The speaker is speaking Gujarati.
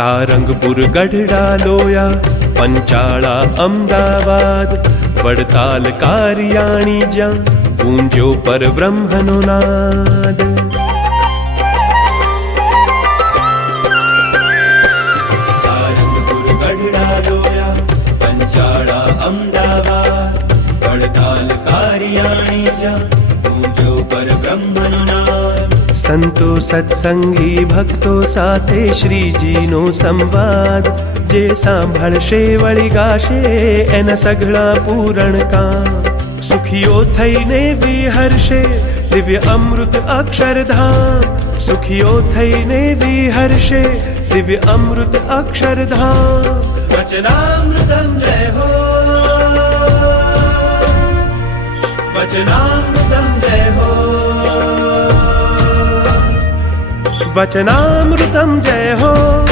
સારંગપુર ગઢડા લોયા પંચાળા અમદાવાદ વડતાલ કારિયાણી જ્યાં ગુંજ્યો પર બ્રહ્મનો નાદ સારંગપુર ગઢડા લોયા પંચાળા અમદાવાદ વડતાલ કારિયાણી જ્યાં ગુંજ્યો પર બ્રહ્મનો નાદ સંતો સત્સંગી ભક્તો સાથે શ્રીજીનો સંવાદ જે સાંભળશે વળી ગાશે એના સઘળા પૂરણ કામ સુખીઓ થઈને વિહરશે દિવ્ય અમૃત અક્ષરધામ સુખીઓ થઈને વિહરશે દિવ્ય અમૃત અક્ષરધામ વચનામૃતમ જય હો વચનામૃતમ જય હો वचनामृतं जय हो।